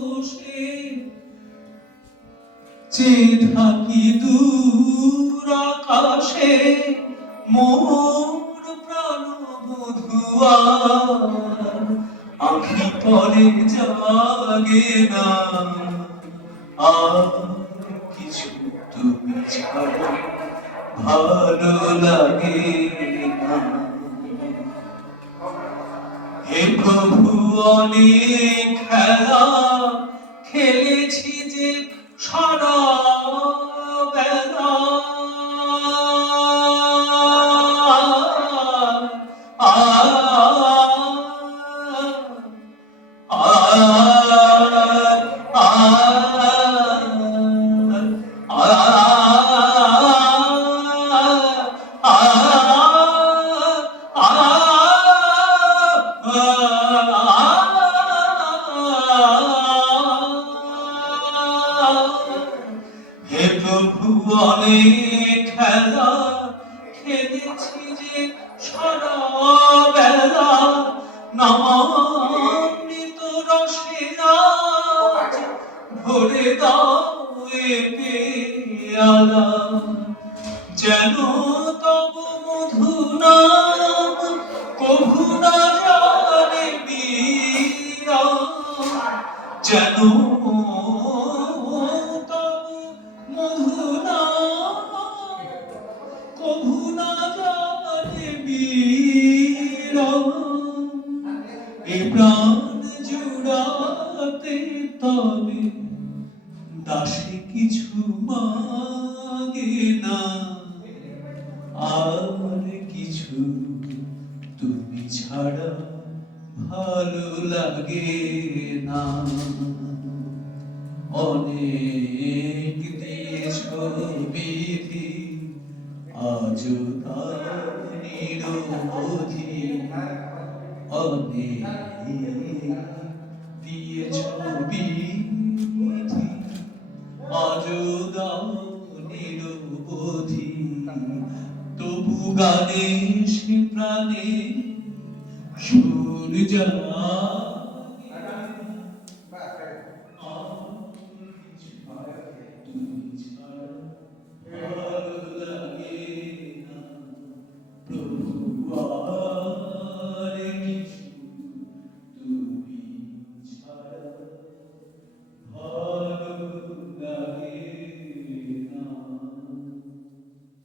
বসে চেয়ে থাকি দূর আকাশে মোর প্রাণ বধুয়া আঁখি পরে জাগে না আর কিছু তুমি ছাড়া ভালো লাগে না। হে প্রভু অনেক খেলা খেলেছি যে সারা বেলা হে প্রভু অনেক খেলা খেলেছি যে সারা বেলা নামামৃত রসে আজ ভরে দাও এ পেয়ালা যেন তব মধু নাম কভু না জানে মীরা যেন তব মধু নাম কভু না জানে মীরা এ প্রাণ জুড়াতে তবে দাসে কিছু মাগে না আর কিছু তুমি ছাড়া ভালো লাগে না। অনেক দিয়েছ বিধি আজও তার নিরবধি অনেক দিয়েছ বিধি আজও দাও নিরবধি তবু গানে সে প্রাণে সুর জাগে